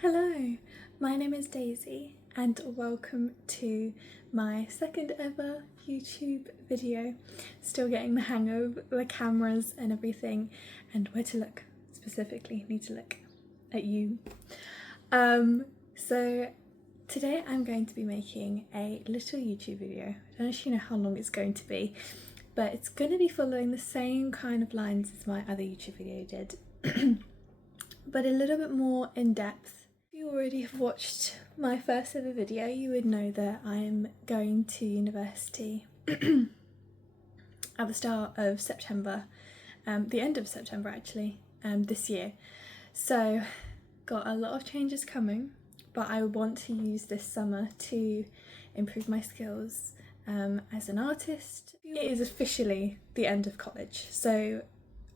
Hello, my name is Daisy and welcome to my second ever YouTube video. Still getting the hang of the cameras and everything and where to look. Specifically need to look at you. So today I'm going to be making a little YouTube video. I don't actually know how long it's going to be, but it's going to be following the same kind of lines as my other YouTube video did, but a little bit more in depth. If you already have watched my first ever video, you would know that I'm going to university at the start of September, the end of September actually, this year. So got a lot of changes coming, but I want to use this summer to improve my skills as an artist. It is officially the end of college, so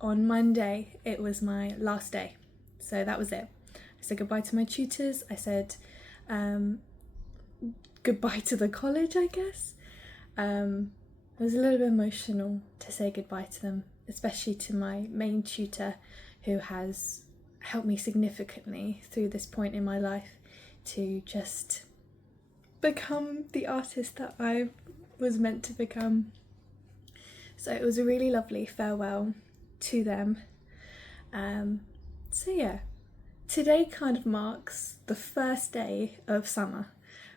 on Monday it was my last day, so that was it. I said goodbye to my tutors, I said goodbye to the college, I guess. It was a little bit emotional to say goodbye to them, especially to my main tutor who has helped me significantly through this point in my life to just become the artist that I was meant to become. So it was a really lovely farewell to them. So yeah. Today kind of marks the first day of summer,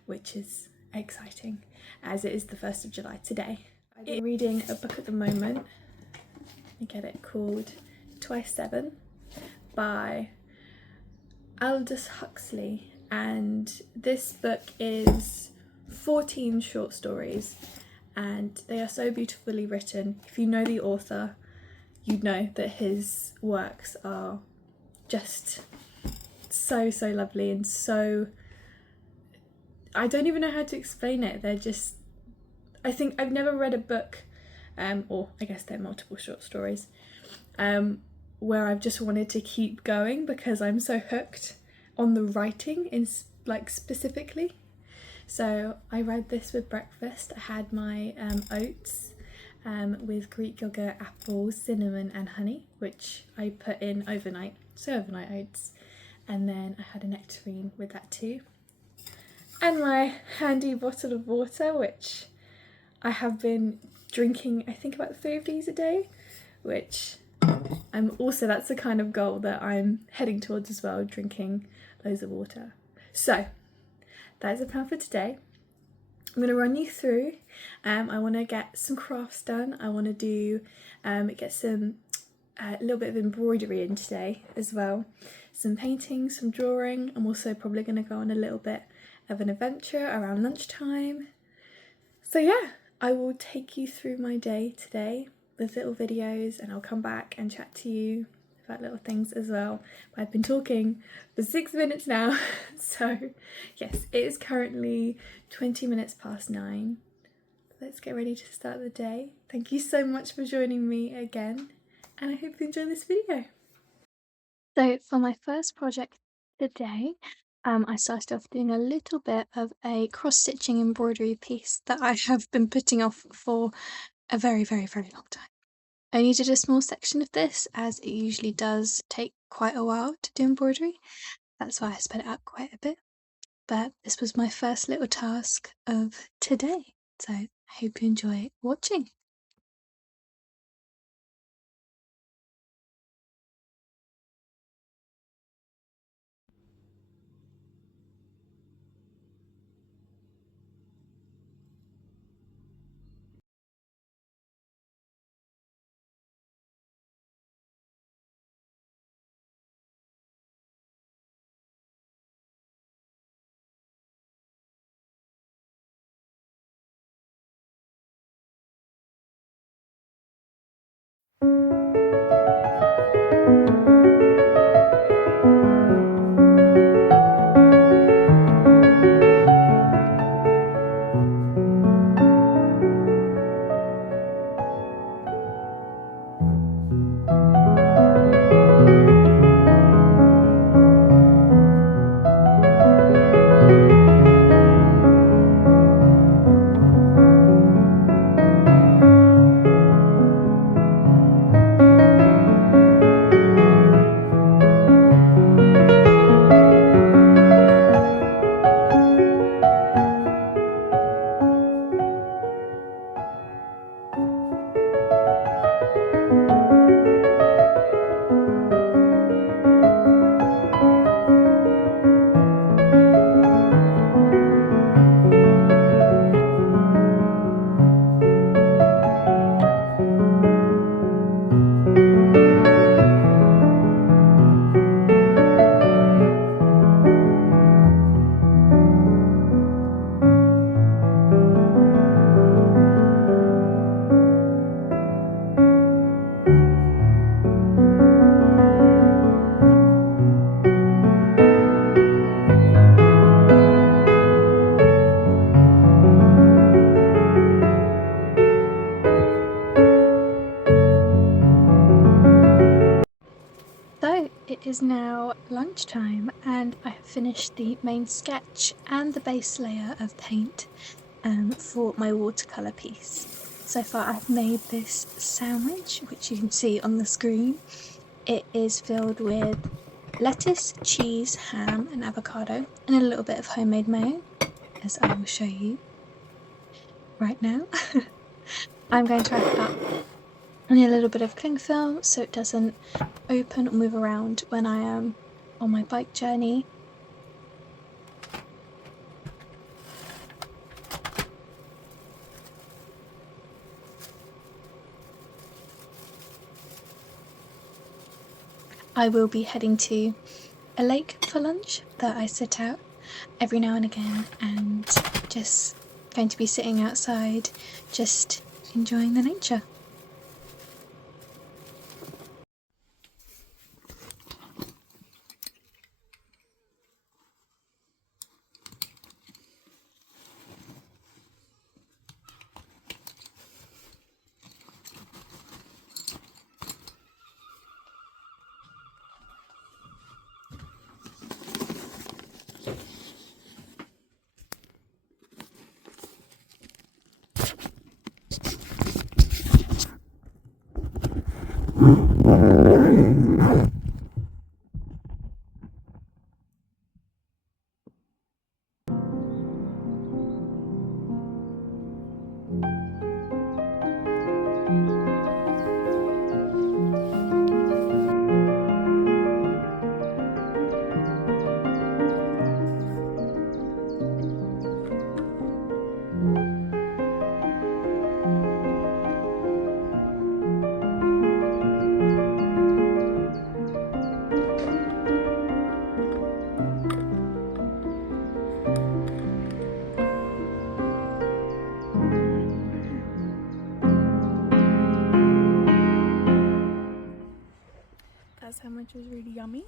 which is exciting as it is the 1st of July today. I'm reading a book at the moment, I get it, called Twice Seven by Aldous Huxley, and this book is 14 short stories and they are so beautifully written. If you know the author, you'd know that his works are just so lovely and so, I don't even know how to explain it. They're just, I think I've never read a book, or I guess they're multiple short stories, where I've just wanted to keep going because I'm so hooked on the writing in specifically. So I read this with breakfast. I had my oats with Greek yogurt, apples, cinnamon and honey, which I put in overnight, so overnight oats. And then I had a nectarine with that too. And my handy bottle of water, which I have been drinking, I think about 3 of these a day, which that's the kind of goal that I'm heading towards as well, drinking loads of water. So that is the plan for today. I'm going to run you through. I want to get some crafts done. I want to do get some a little bit of embroidery in today as well, some painting, some drawing. I'm also probably going to go on a little bit of an adventure around lunchtime. So yeah, I will take you through my day today with little videos and I'll come back and chat to you about little things as well. I've been talking for 6 minutes now, so yes, it is currently 20 minutes past 9. Let's get ready to start the day. Thank you so much for joining me again, and I hope you enjoy this video. So for my first project today, I started off doing a little bit of a cross-stitching embroidery piece that I have been putting off for a very long time. I needed a small section of this as it usually does take quite a while to do embroidery. That's why I spread it out quite a bit. But this was my first little task of today, so I hope you enjoy watching. is now lunchtime and I have finished the main sketch and the base layer of paint for my watercolor piece. So far I've made this sandwich, which you can see on the screen. It is filled with lettuce, cheese, ham and avocado and a little bit of homemade mayo, as I will show you right now. I'm going to wrap it up in a little bit of cling film so it doesn't open or move around when I am on my bike journey. I will be heading to a lake for lunch that I sit out every now and again, and just going to be sitting outside just enjoying the nature. That sandwich was really yummy.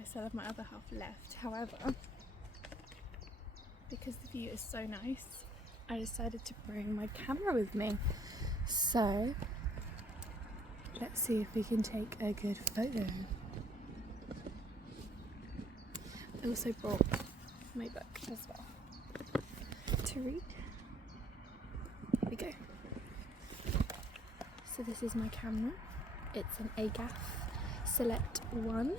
I still have my other half left, however, because the view is so nice, I decided to bring my camera with me. So let's see if we can take a good photo. I also brought my book as well to read. Here we go. So this is my camera. It's an AGAF Select 1.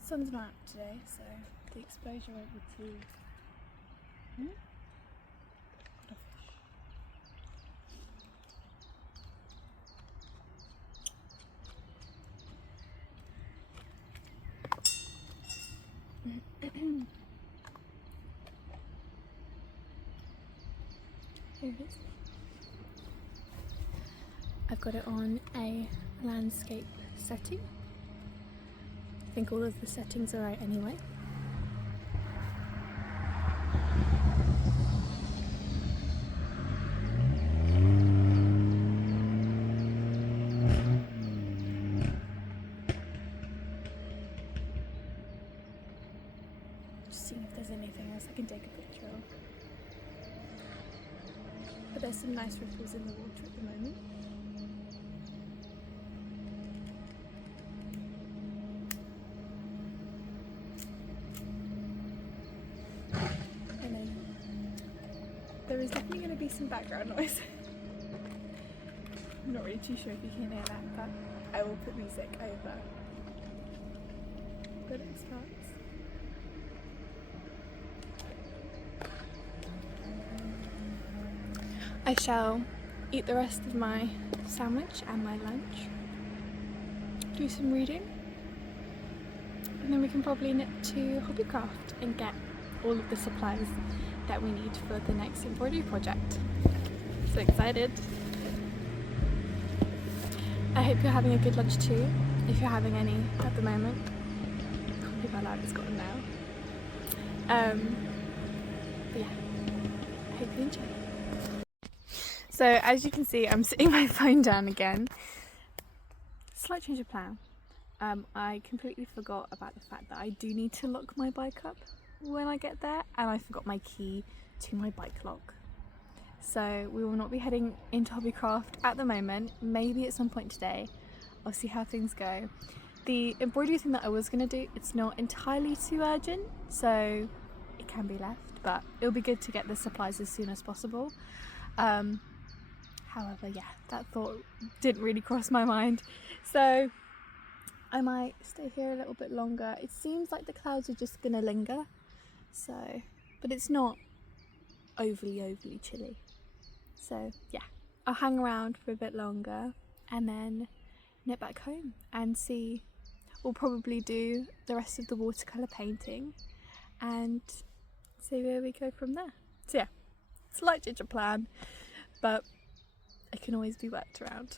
Sun's not out today, so the exposure won't be too... Got a fish. Here it is. I've got it on a landscape setting. I think all of the settings are right anyway. Just seeing if there's anything else I can take a picture of. But there's some nice ripples in the water at the moment. And then there is definitely going to be some background noise. I'm not really too sure if you can hear that, but I will put music over the next parts. I shall eat the rest of my sandwich and my lunch, do some reading, and then we can probably knit to Hobbycraft and get all of the supplies that we need for the next embroidery project. So excited! I hope you're having a good lunch too, if you're having any at the moment. I can't believe how loud it's gotten now. But yeah, I hope you enjoy. So as you can see, I'm sitting my phone down again. Slight change of plan. I completely forgot about the fact that I do need to lock my bike up when I get there, and I forgot my key to my bike lock. so we will not be heading into Hobbycraft at the moment. Maybe at some point today. I'll see how things go. The embroidery thing that I was going to do, it's not entirely too urgent, so it can be left, but it'll be good to get the supplies as soon as possible. However, yeah, that thought didn't really cross my mind, so I might stay here a little bit longer. It seems like the clouds are just going to linger, so, but it's not overly chilly. So yeah, I'll hang around for a bit longer and then nip back home and see. We'll probably do the rest of the watercolor painting and see where we go from there. So yeah, slight change of plan, but it can always be worked around.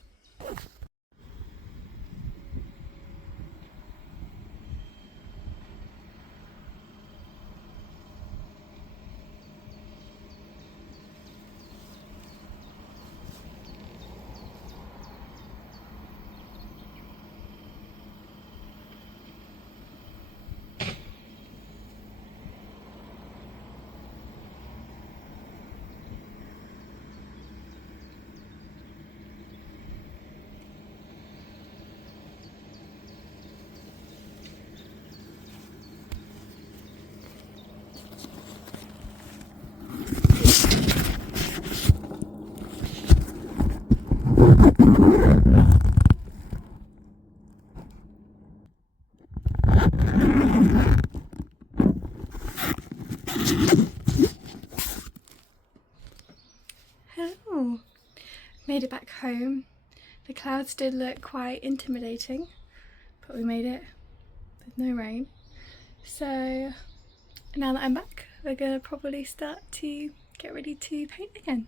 Hello, made it back home. The clouds did look quite intimidating, but we made it with no rain. So now that I'm back, we're gonna probably start to get ready to paint again.